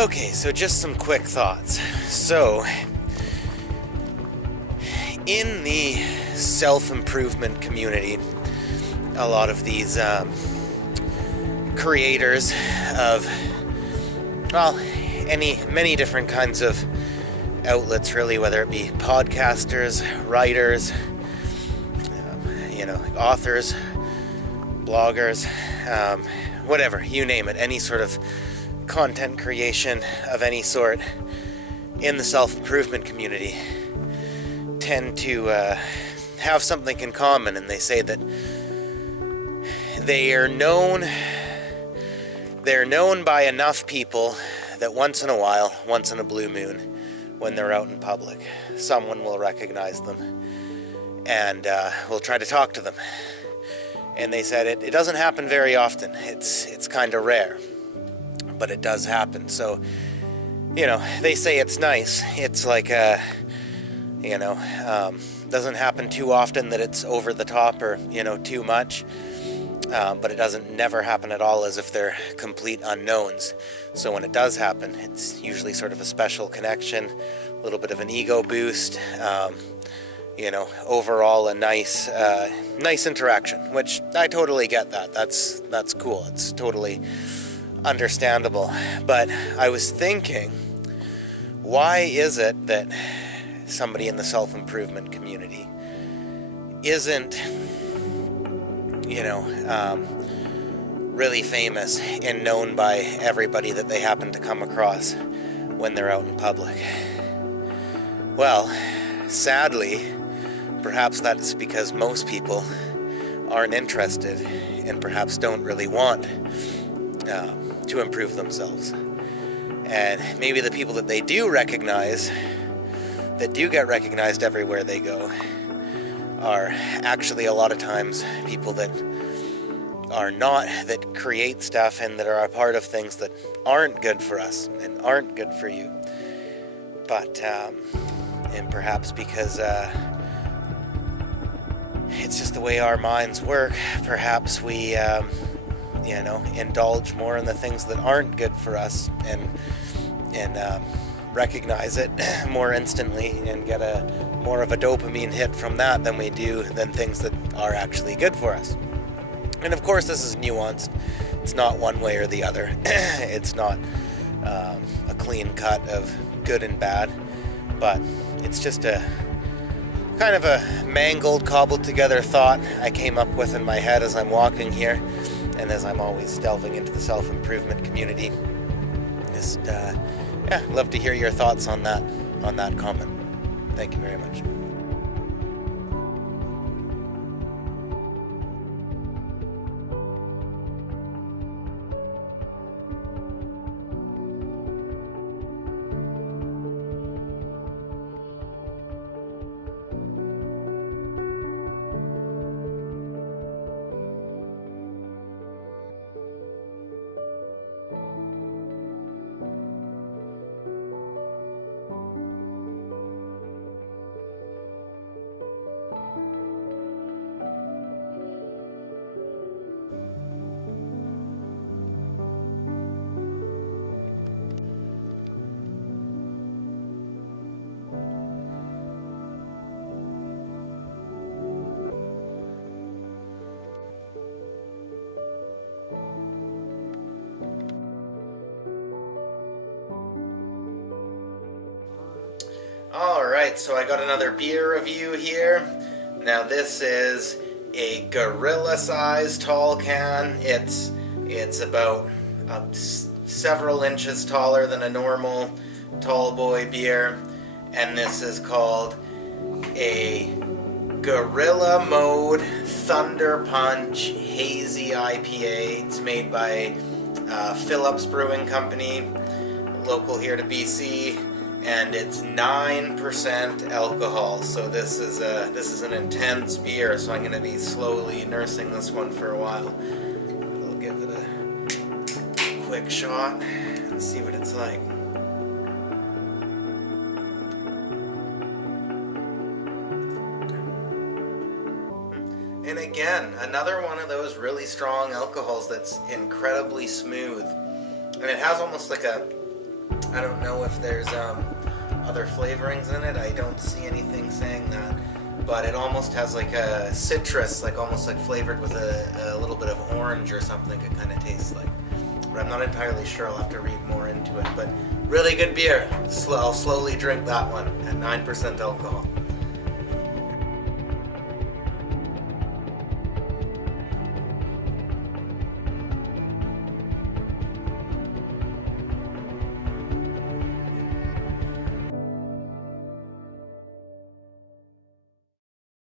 Okay, so just some quick thoughts. So, in the self-improvement community, a lot of these creators of, well, many different kinds of outlets, really, whether it be podcasters, writers, authors, bloggers, whatever, you name it, any sort of content creation of any sort in the self-improvement community tend to have something in common, and they say that they're known by enough people that once in a while, once in a blue moon, when they're out in public, someone will recognize them and will try to talk to them. And they said it doesn't happen very often. It's kind of rare, but it does happen. So, they say it's nice. It's like, doesn't happen too often that it's over the top or, too much. But it doesn't never happen at all as if they're complete unknowns. So when it does happen, it's usually sort of a special connection, a little bit of an ego boost, overall a nice interaction, which I totally get that. That's cool. It's totally understandable. But I was thinking, why is it that somebody in the self-improvement community isn't really famous and known by everybody that they happen to come across when they're out in public? Well, sadly, perhaps that's because most people aren't interested and perhaps don't really want to improve themselves. And maybe the people that they do recognize, that do get recognized everywhere they go, are actually a lot of times people that create stuff and that are a part of things that aren't good for us and aren't good for you. But, and perhaps because it's just the way our minds work, perhaps we, indulge more in the things that aren't good for us and recognize it more instantly and get more of a dopamine hit from that than things that are actually good for us. And of course, this is nuanced. It's not one way or the other. It's not a clean cut of good and bad, but it's just a kind of a mangled, cobbled together thought I came up with in my head as I'm walking here, and as I'm always delving into the self-improvement community. Just, love to hear your thoughts on that comment. Thank you very much. Alright, so I got another beer review here. Now this is a gorilla-sized tall can. It's about several inches taller than a normal tall boy beer. And this is called a Gorilla Mode Thunder Punch Hazy IPA. It's made by Phillips Brewing Company, local here to BC. And it's 9% alcohol, so this is an intense beer. So I'm going to be slowly nursing this one for a while. We'll give it a quick shot and see what it's like. And again, another one of those really strong alcohols that's incredibly smooth, and it has almost like a I don't know if there's other flavorings in it. I don't see anything saying that. But it almost has like a citrus, like almost like flavored with a little bit of orange or something it kind of tastes like. But I'm not entirely sure. I'll have to read more into it. But really good beer. I'll slowly drink that one at 9% alcohol.